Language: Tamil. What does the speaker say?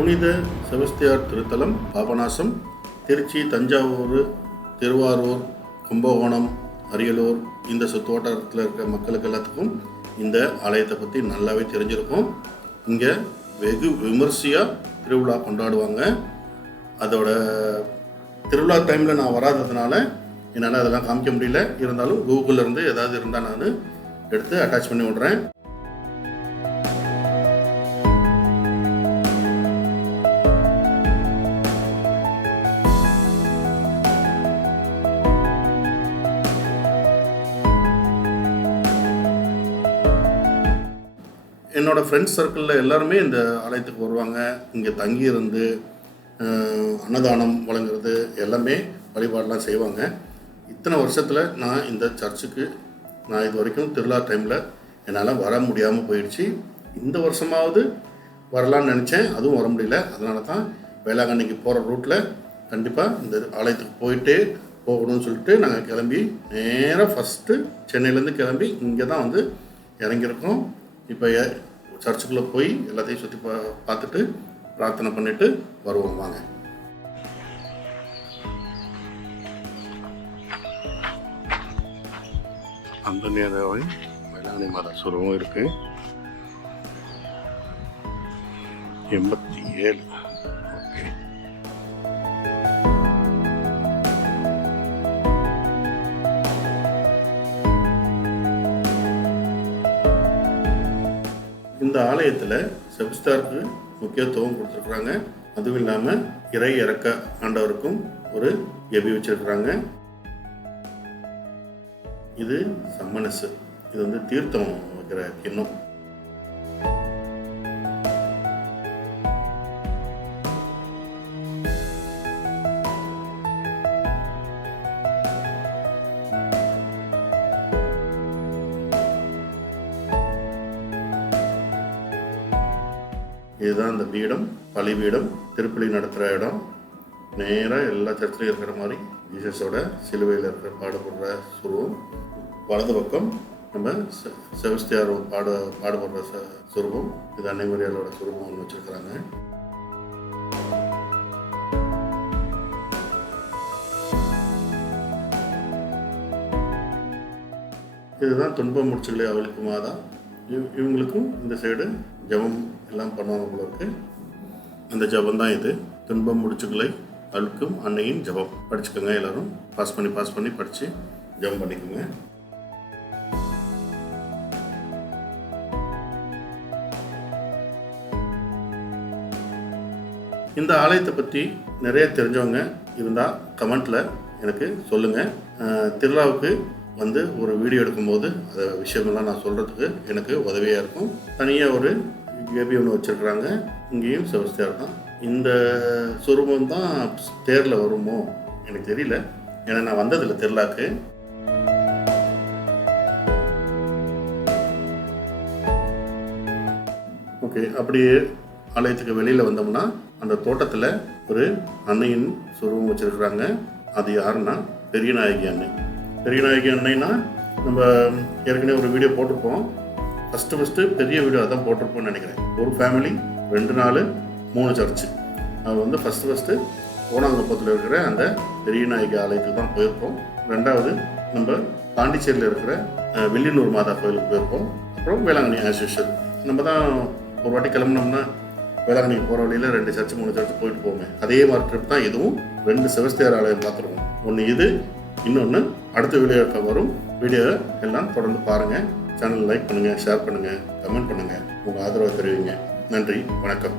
புனித செபஸ்தியார் திருத்தலம் பாபநாசம் திருச்சி தஞ்சாவூர் திருவாரூர் கும்பகோணம் அரியலூர் இந்த சுற்றுவட்டாரத்தில் இருக்கிற மக்களுக்கு எல்லாத்துக்கும் இந்த ஆலயத்தை பற்றி நல்லாவே தெரிஞ்சிருக்கும். இங்கே வெகு விமர்சையாக திருவிழா கொண்டாடுவாங்க. அதோட திருவிழா டைமில் நான் வராததுனால என்னால் அதெல்லாம் காமிக்க முடியல. இருந்தாலும் கூகுளில் இருந்து ஏதாவது இருந்தால் நான் எடுத்து அட்டாச் பண்ணி விட்றேன். என்னோடய ஃப்ரெண்ட்ஸ் சர்க்கிளில் எல்லாருமே இந்த ஆலயத்துக்கு வருவாங்க. இங்கே தங்கியிருந்து அன்னதானம் வழங்குறது எல்லாமே வழிபாடெலாம் செய்வாங்க. இத்தனை வருஷத்தில் நான் இந்த சர்ச்சுக்கு நான் இது வரைக்கும் திருவிழா டைமில் என்னால் வர முடியாமல் போயிடுச்சு. இந்த வருஷமாவது வரலான்னு நினச்சேன். அதுவும் வர முடியல. அதனால தான் வேளாங்கண்ணிக்கு போகிற ரூட்டில் கண்டிப்பாக இந்த ஆலயத்துக்கு போயிட்டே போகணும்னு சொல்லிட்டு நாங்கள் கிளம்பி நேராக ஃபஸ்ட்டு சென்னையிலேருந்து கிளம்பி இங்கே தான் வந்து இறங்கியிருக்கோம். இப்போ சர்ச்சுக்குள்ளே போய் எல்லாத்தையும் சுற்றி பா பார்த்துட்டு பிரார்த்தனை பண்ணிட்டு வருவோம் வாங்க. அந்த நேரம் மத மாதா சுரமும் இருக்கு. எண்பத்தி ஏழு. ஓகே. ஆலயத்தில் செபிஸ்டாருக்கு முக்கியத்துவம் கொடுத்துருக்குறாங்க. அதுவும் இல்லாமல் இறை இறக்க ஆண்டவருக்கும் ஒரு எபி வச்சிருக்கிறாங்க. இது சம்மனசு. இது வந்து தீர்த்தம் வைக்கிற கிண்ணம். இதுதான் இந்த பீடம் பழி பீடம் திருப்பலி நடத்துகிற இடம். நேராக எல்லா சர்ச்சிலையும் இருக்கிற மாதிரி ஜீசஸோட சிலுவையில் இருக்கிற பாடுபடுற சுருவம். வலது பக்கம் நம்ம செவஸ்தியார் பாட பாடுபடுற ச சுரூபம் இது அன்னைமரியாரோட சுரூபம் ஒன்று வச்சுருக்கிறாங்க. இதுதான் துன்பம் முடிச்சுகளே அவளுக்கு மாதா இவ் இவங்களுக்கும் இந்த சைடு ஜெபம் எல்லாம் பண்ணுவாங்க போல இருக்கு. அந்த ஜெபம் தான் இது. துன்பம் முடிச்சுக்களை அழுக்கும் அன்னையின் ஜெபம். படிச்சுக்கோங்க எல்லாரும். பாஸ் பண்ணி பாஸ் பண்ணி படித்து ஜெபம் பண்ணிக்கோங்க. இந்த ஆலயத்தை பற்றி நிறைய தெரிஞ்சவங்க இருந்தால் கமெண்ட்டில் எனக்கு சொல்லுங்கள் திருவிழாவுக்கு வந்து ஒரு வீடியோ எடுக்கும்போது அந்த விஷயமெல்லாம் நான் சொல்கிறதுக்கு எனக்கு உதவியாக இருக்கும். தனியாக ஒரு ஏபி ஒன்று வச்சுருக்குறாங்க. இங்கேயும் செவஸ்தியார் தான் இந்த சுரூபம் தான் தேரில் வருமோ? எனக்கு தெரியல. ஏன்னா நான் வந்ததில்லை திருவிழாக்கு ஓகே அப்படியே ஆலயத்துக்கு வெளியில் வந்தோம்னா அந்த தோட்டத்தில் ஒரு அன்னையின் சுரூபம் வச்சுருக்குறாங்க. அது யாருன்னா? பெரிய நாயகி அன்னை பெரிய நாயகி அன்னைனா நம்ம ஏற்கனவே ஒரு வீடியோ போட்டிருப்போம். ஃபஸ்ட்டு ஃபஸ்ட்டு பெரிய வீடியோ அதான் போட்டிருப்போம்னு நினைக்கிறேன். ஒரு ஃபேமிலி ரெண்டு நாள் மூணு சர்ச்சு. அது வந்து ஃபஸ்ட்டு ஃபஸ்ட்டு ஓனாங்குப்பத்தில் இருக்கிற அந்த பெரிய நாயகி ஆலயத்துக்கு தான் போயிருப்போம். ரெண்டாவது நம்ம பாண்டிச்சேரியில் இருக்கிற வில்லியனூர் மாதா கோயிலுக்கு போயிருப்போம். அப்புறம் வேளாங்கண்ணி ஆஸ் யூஷுவல் நம்ம தான் ஒரு வாட்டி கிளம்புனோம்னா வேளாங்கண்ணிக்கு போகிற வழியில் ரெண்டு சர்ச்சு மூணு சர்ச்சு போயிட்டு போவோமே. அதே மாதிரி ட்ரிப் தான் இதுவும் ரெண்டு செவஸ்தியார் ஆலயம் பார்த்துருவோம். ஒன்று இது இன்னொன்று அடுத்த வீடியோ வரும். வீடியோ எல்லாம் தொடர்ந்து பாருங்கள் சேனல் லைக் பண்ணுங்கள் ஷேர் பண்ணுங்கள் கமெண்ட் பண்ணுங்கள் உங்கள் ஆதரவை தெரிவிங்க. நன்றி வணக்கம்.